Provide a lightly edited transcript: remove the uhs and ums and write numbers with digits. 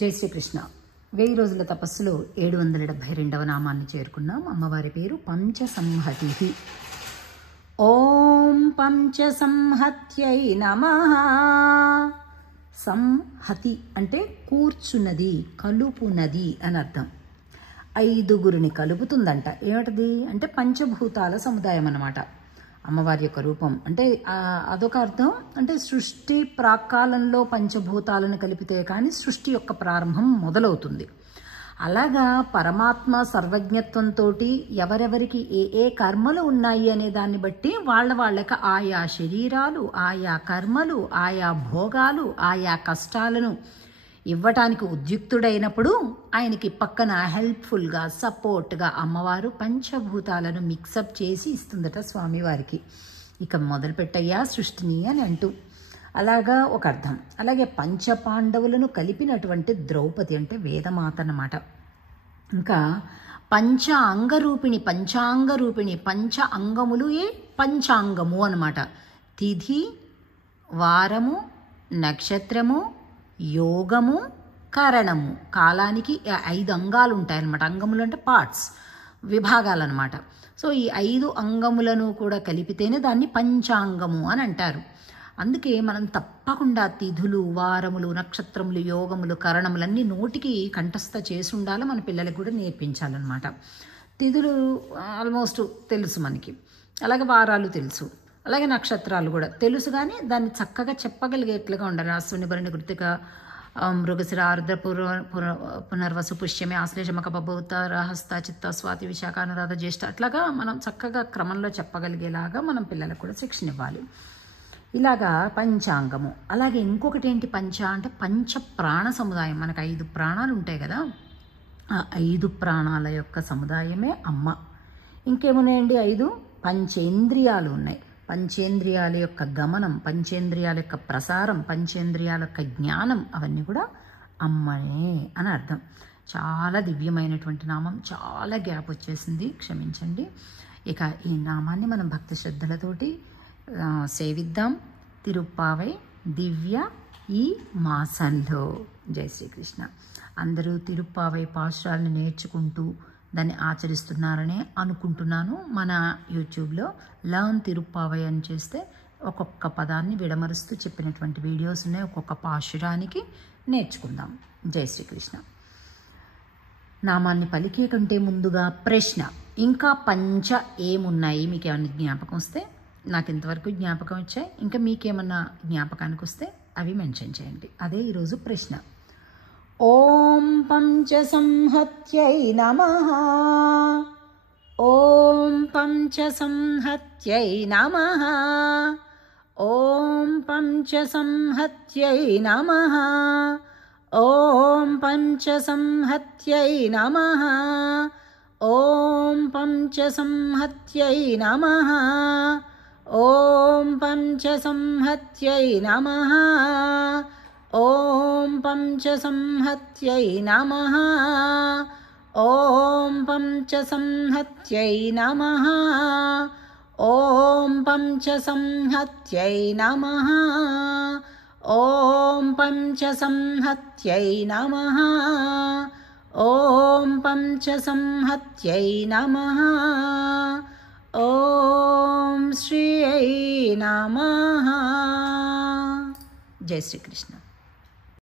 జై శ్రీకృష్ణ. 1000 రోజుల తపస్సులో 772వ నామాన్ని చేరుకున్నాం. అమ్మవారి పేరు పంచసంహతి. ఓం పంచసంహత్యై నమః. సంహతి అంటే కూర్చున్నది, కలుపునది అని అర్థం. 5గురిని కలుపుతుందంట. ఏమిటది అంటే పంచభూతాల సముదాయం అన్నమాట అమ్మవారి యొక్క రూపం. అంటే అదొక అర్థం. అంటే సృష్టి ప్రాకాలంలో పంచభూతాలను కలిపితే కానీ సృష్టి యొక్క ప్రారంభం మొదలవుతుంది. అలాగా పరమాత్మ సర్వజ్ఞత్వంతో ఎవరెవరికి ఏ కర్మలు ఉన్నాయి అనే దాన్ని బట్టి వాళ్ళకి ఆయా శరీరాలు, ఆయా కర్మలు, ఆయా భోగాలు, ఆయా కష్టాలను ఇవ్వటానికి ఉద్యుక్తుడైనప్పుడు ఆయనకి పక్కన హెల్ప్ఫుల్గా, సపోర్ట్గా అమ్మవారు పంచభూతాలను మిక్సప్ చేసి ఇస్తుందట స్వామివారికి. ఇక మొదలుపెట్టయ్యా సృష్టిని అని అంటూ అలాగా ఒక అర్థం. అలాగే పంచపాండవులను కలిపినటువంటి ద్రౌపది అంటే వేదమాత అన్నమాట. ఇంకా పంచాంగరూపిణి, పంచ అంగములు పంచాంగము అన్నమాట. తిథి, వారము, నక్షత్రము, యోగము, కరణము. కాలానికి 5 అంగాలు ఉంటాయన్నమాట. అంగములు అంటే పార్ట్స్, విభాగాలు అన్నమాట. సో ఈ 5 అంగములను కూడా కలిపితేనే దాన్ని పంచాంగము అని అంటారు. అందుకే మనం తప్పకుండా తిథులు, వారములు, నక్షత్రములు, యోగములు, కరణములన్నీ నోటికి కంఠస్థ చేసి ఉండాలి. మన పిల్లలకు కూడా నేర్పించాలన్నమాట. తిథులు ఆల్మోస్ట్ తెలుసు మనకి, అలాగే వారాలు తెలుసు, అలాగే నక్షత్రాలు కూడా తెలుసు. కానీ దాన్ని చక్కగా చెప్పగలిగేట్లుగా ఉండాలి. అశ్విని, భరణి, కృత్తిక, మృగశిర, ఆరుద్ర, పునర్వసు, పుష్యమి, ఆశ్లేష, మఖ, ఉత్తర, హస్త, చిత్త, స్వాతి, విశాఖ, అనురాధ, జ్యేష్ఠ అట్లాగా మనం చక్కగా క్రమంలో చెప్పగలిగేలాగా మనం పిల్లలకు కూడా శిక్షణ ఇవ్వాలి. ఇలాగా పంచాంగము. అలాగే ఇంకొకటి ఏంటి పంచ అంటే పంచ ప్రాణ సముదాయం. మనకు 5 ప్రాణాలు ఉంటాయి కదా, ఆ 5 ప్రాణాల యొక్క సముదాయమే అమ్మ. ఇంకేమున్నాయండి? 5 పంచేంద్రియాలు ఉన్నాయి. పంచేంద్రియాల యొక్క గమనం, పంచేంద్రియాల యొక్క ప్రసారం, పంచేంద్రియాల యొక్క జ్ఞానం అవన్నీ కూడా అమ్మనే అని అర్థం. చాలా దివ్యమైనటువంటి నామం. చాలా గ్యాప్ వచ్చేసింది, క్షమించండి. ఇక ఈ నామాన్ని మనం భక్తి శ్రద్ధలతోటి సేవిద్దాం. తిరుప్పావై దివ్య ఈ మాసంలో. జై శ్రీకృష్ణ. అందరూ తిరుప్పావై పాశురాలను నేర్చుకుంటూ దాన్ని ఆచరిస్తున్నారనే అనుకుంటున్నాను. మన యూట్యూబ్లో లర్న్ తిరుప్పావై అని చేస్తే ఒక్కొక్క పదాన్ని విడమరుస్తూ చెప్పినటువంటి వీడియోస్ ఉన్నాయి. ఒక్కొక్క పాశురానికి నేర్చుకుందాం. జై శ్రీకృష్ణ. నామాన్ని పలికే కంటే ముందుగా ప్రశ్న, ఇంకా పంచ ఏమున్నాయి? మీకు ఏమన్నా జ్ఞాపకం వస్తే, నాకు ఇంతవరకు జ్ఞాపకం వచ్చాయి, ఇంకా మీకేమన్నా జ్ఞాపకానికి వస్తే అవి మెన్షన్ చేయండి. అదే ఈరోజు ప్రశ్న. ఓం పంచసంహత్యై నమః. ఓం పంచసంహత్యై నమః. ఓం పంచసంహత్యై నమః. ఓం పంచసంహత్యై నమః. ఓం పంచసంహత్యై నమః. ఓం పంచసంహత్యై నమః. ఓం పంచసంహత్యై నమః. ఓం పంచసంహత్యై నమః. ఓం పంచసంహత్యై నమః. ఓం పంచసంహత్యై నమః. ఓం పంచసంహత్యై నమః. ఓం శ్రీ నమః. జై శ్రీకృష్ణ.